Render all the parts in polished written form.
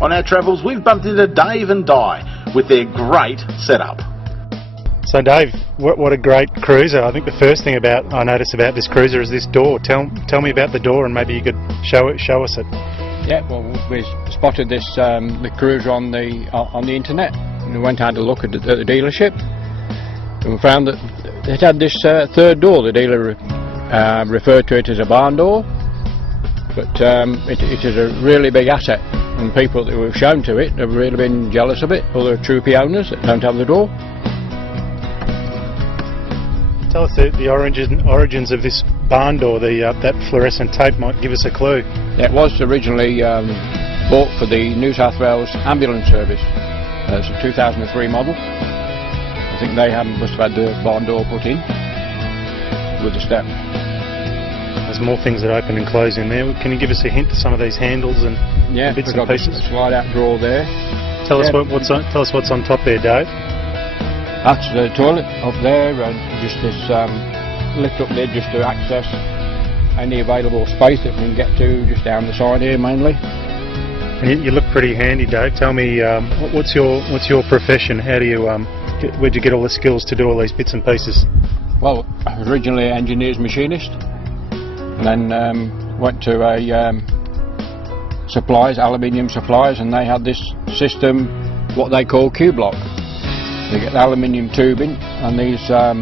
On our travels, we've bumped into Dave and Di with their great setup. So Dave, what a great cruiser. I think the first thing I notice about this cruiser is this door. Tell me about the door, and maybe you could show us it. Yeah, well, we spotted this the cruiser on the internet, and we went and had a look at the dealership, and we found that it had this third door. The dealer referred to it as a barn door, but it is a really big asset, and people that we've shown to it have really been jealous of it, other Troopie owners that don't have the door. Tell us the origins of this barn door. That fluorescent tape might give us a clue. Yeah, it was originally bought for the New South Wales Ambulance Service. It's a 2003 model. I think they must have had the barn door put in with the step. There's more things that open and close in there. Can you give us a hint to some of these handles and bits and pieces? A slide out drawer there. Tell us what's on top there, Dave. That's the toilet up there, and just this lift up there just to access any available space that we can get to just down the side here mainly. And you look pretty handy, Dave. Tell me, what's your profession? How do you where'd you get all the skills to do all these bits and pieces? Well, I was originally an engineer's machinist, and then went to a aluminium suppliers, and they had this system, what they call Q-block. You get the aluminium tubing, and these are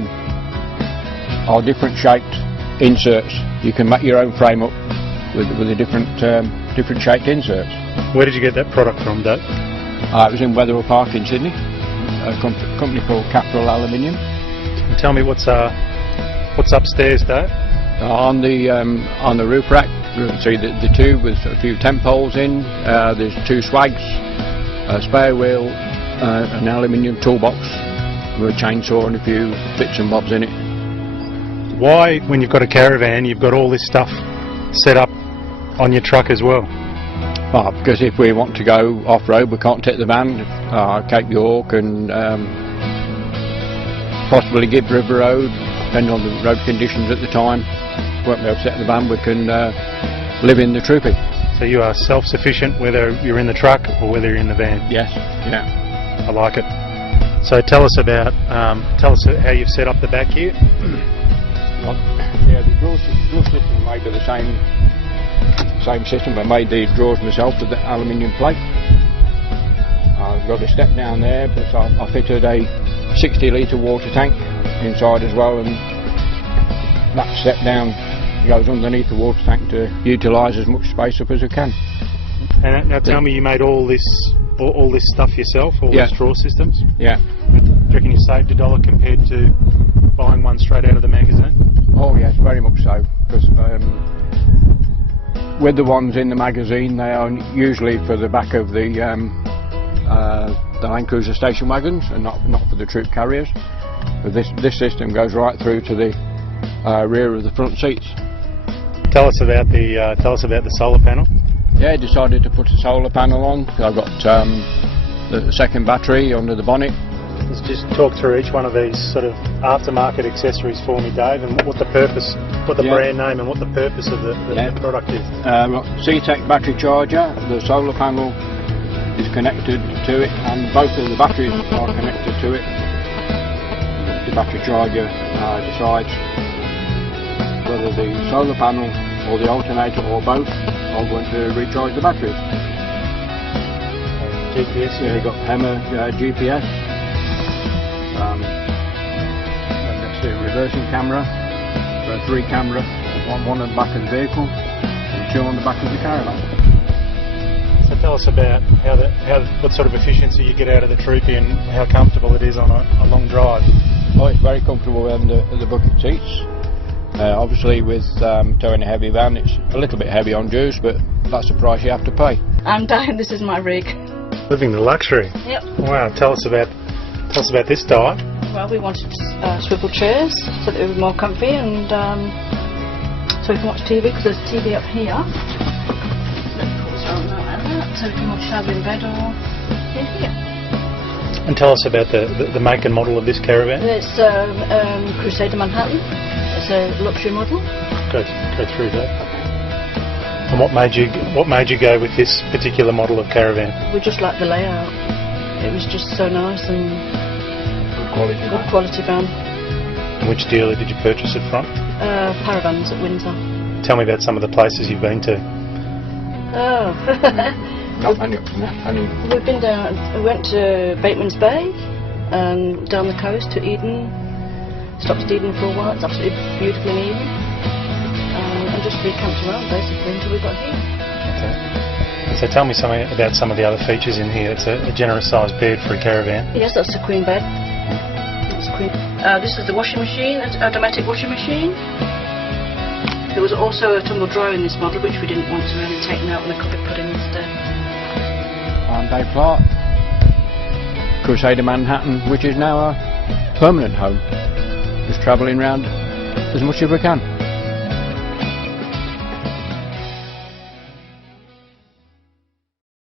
different shaped inserts. You can make your own frame up with the different shaped inserts. Where did you get that product from, Dave? It was in Wetherill Park in Sydney, a company called Capital Aluminium. And tell me what's upstairs, Dave? On the roof rack, you can see the tube with a few temp holes in. There's two swags, a spare wheel, an aluminium toolbox with a chainsaw and a few bits and bobs in it. Why, when you've got a caravan, you've got all this stuff set up on your truck as well? Because if we want to go off-road, we can't take the van Cape York and possibly Gibb River Road, depending on the road conditions at the time. We won't be able to set the van, we can live in the Troopie. So you are self-sufficient whether you're in the truck or whether you're in the van? Yes, yeah. I like it. So tell us how you've set up the back here. Well, yeah, the drawer system is made of the same system. I made these drawers myself with the aluminium plate. I've got a step down there, but I fitted a 60 litre water tank inside as well, and that step down goes underneath the water tank to utilise as much space up as I can. And now tell me, you made all this stuff yourself, these drawer systems? Yeah. Do you reckon you saved $1 compared to buying one straight out of the magazine? Oh yes, very much so. Because with the ones in the magazine, they are usually for the back of the Landcruiser station wagons, and not for the troop carriers. But this system goes right through to the rear of the front seats. Tell us about the solar panel. Yeah, I decided to put a solar panel on. I've got the second battery under the bonnet. Let's just talk through each one of these sort of aftermarket accessories for me, Dave, and what the purpose, brand name and what the purpose of the product is. C-Tech battery charger. The solar panel is connected to it, and both of the batteries are connected to it. The battery charger decides whether the solar panel or the alternator or both are going to recharge the batteries. GPS, yeah. You've got HEMA GPS. And that's the reversing camera. So 3 cameras, one on the back of the vehicle and 2 on the back of the caravan. So tell us about what sort of efficiency you get out of the Troopie and how comfortable it is on a long drive. Oh, it's very comfortable on the bucket seats. Obviously with towing a heavy van, it's a little bit heavy on dues, but that's the price you have to pay. I'm Di, this is my rig. Living the luxury. Yep. Wow, tell us about this Di. Well, we wanted swivel chairs so that it was more comfy, and so we can watch TV, because there's TV up here. So we can watch either in bed or here. And tell us about the make and model of this caravan. It's Crusader Manhattan. It's a luxury model. Go through that. And what made you go with this particular model of caravan? We just liked the layout. It was just so nice and good quality van. And which dealer did you purchase it from? Paravans at Windsor. Tell me about some of the places you've been to. Oh. Not many. We went to Bateman's Bay and down the coast to Eden. Stopped at Eden for a while. It's absolutely beautiful in Eden. And just recamped around basically until we got here. Okay. So tell me something about some of the other features in here. It's a generous sized bed for a caravan. Yes, that's a queen bed. That's queen. This is the washing machine, a automatic washing machine. There was also a tumble dryer in this model which we didn't want to really take out and we could be put in instead. I'm Dave Clark, Crusader Manhattan, which is now a permanent home. Just travelling around as much as we can.